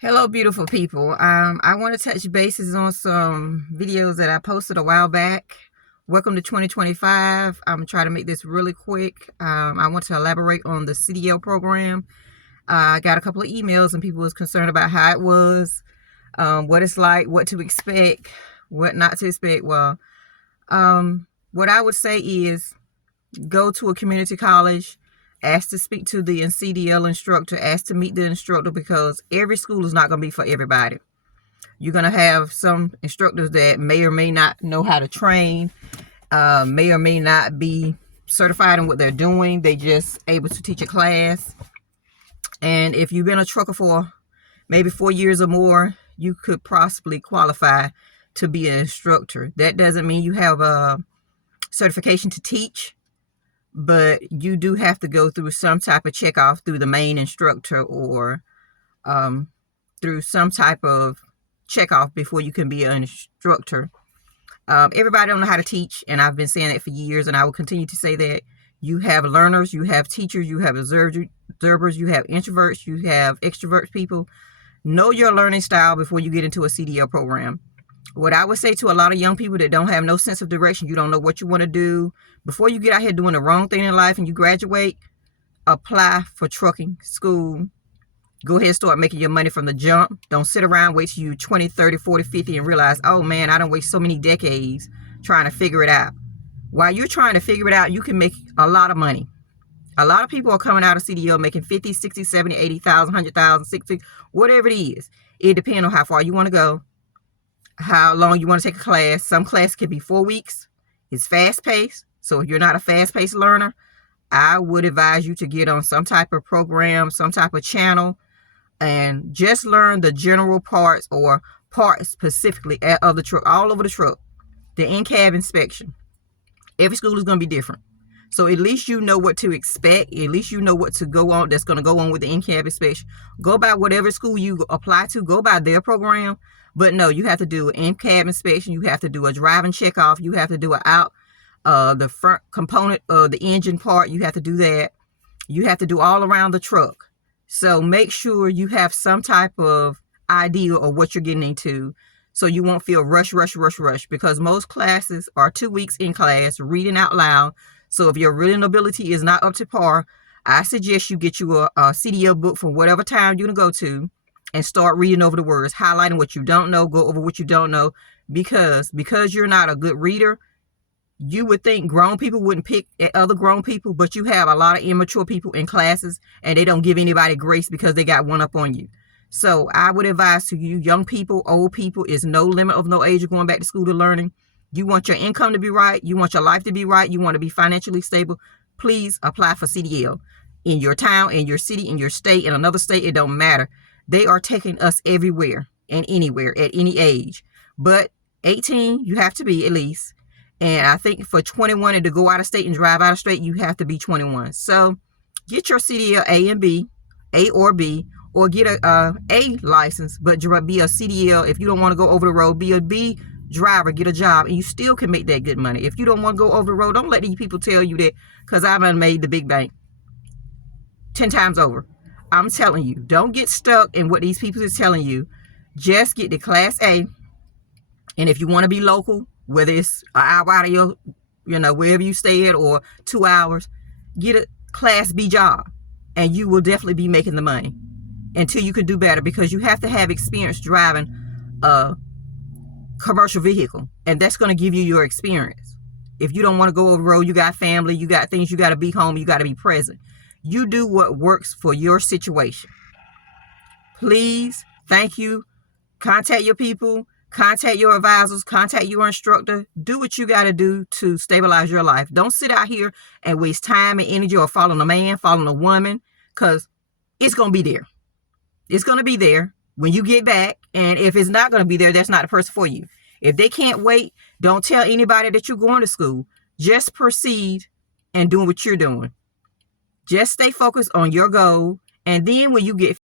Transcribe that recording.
Hello, beautiful people. I want to touch bases on some videos that I posted a while back. Welcome to 2025. I'm trying to make this really quick. I want to elaborate on the CDL program. I got a couple of emails and people was concerned about how it was, what it's like, what to expect, what not to expect. Well, what I would say is go to a community college, ask to speak to the CDL instructor, ask to meet the instructor, because every school is not going to be for everybody. You're going to have some instructors that may or may not know how to train, may or may not be certified in what they're doing. They just able to teach a class. And if you've been a trucker for maybe 4 years or more, you could possibly qualify to be an instructor. That doesn't mean you have a certification to teach, but you do have to go through some type of checkoff through the main instructor, or through some type of checkoff before you can be an instructor. Everybody don't know how to teach, and I've been saying that for years, and I will continue to say that. You have learners, you have teachers, you have observers, you have introverts, you have extrovert people. Know your learning style before you get into a CDL program. What I would say to a lot of young people that don't have no sense of direction, you don't know what you want to do, before you get out here doing the wrong thing in life and you graduate, apply for trucking school. Go ahead and start making your money from the jump. Don't sit around, wait till you 20, 30, 40, 50 and realize, oh man, I done waste so many decades trying to figure it out. While you're trying to figure it out, you can make a lot of money. A lot of people are coming out of CDL making 50, 60, 70, 80,000, 100,000, 60, whatever it is. It depends on how far you want to go, how long you want to take a class. Some class could be 4 weeks. It's fast paced. So if you're not a fast paced learner, I would advise you to get on some type of program, some type of channel, and just learn the general parts, or parts specifically of the truck, all over the truck. The in-cab inspection. Every school is going to be different. So at least you know what to expect. At least you know what to go on, that's going to go on with the in-cab inspection. Go by whatever school you apply to. Go by their program. But no, you have to do an in-cab inspection. You have to do a driving checkoff. You have to do the front component of the engine part. You have to do that. You have to do all around the truck. So make sure you have some type of idea of what you're getting into, so you won't feel rush, because most classes are 2 weeks in class, reading out loud. So if your reading ability is not up to par, I suggest you get you a CDL book from whatever town you're going to go to and start reading over the words, highlighting what you don't know, go over what you don't know, because you're not a good reader. You would think grown people wouldn't pick at other grown people, but you have a lot of immature people in classes, and they don't give anybody grace because they got one up on you. So I would advise to you, young people, old people, is no limit of no age of going back to school to learning. You want your income to be right. You want your life to be right. You want to be financially stable. Please apply for CDL in your town, in your city, in your state, in another state. It don't matter. They are taking us everywhere and anywhere at any age. But 18, you have to be at least. And I think for 21 and to go out of state and drive out of state, you have to be 21. So get your CDL A and B, A or B, or get a license, but be a CDL. If you don't want to go over the road, be a B driver, get a job, and you still can make that good money. If you don't want to go over the road, don't let these people tell you that, because I've made the big bank 10 times over. I'm telling you, don't get stuck in what these people is telling you. Just get the Class A. And if you want to be local, whether it's an hour out of your, wherever you stay at, or 2 hours, get a Class B job, and you will definitely be making the money until you can do better, because you have to have experience driving a commercial vehicle, and that's going to give you your experience. If you don't want to go over the road, you got family, you got things, you got to be home, you got to be present. You do what works for your situation. Please, thank you. Contact your people, contact your advisors, contact your instructor. Do what you got to do to stabilize your life. Don't sit out here and waste time and energy or following a man, following a woman, because it's going to be there. It's going to be there when you get back. And if it's not going to be there, that's not the person for you. If they can't wait, don't tell anybody that you're going to school. Just proceed and doing what you're doing. Just stay focused on your goal. And then when you get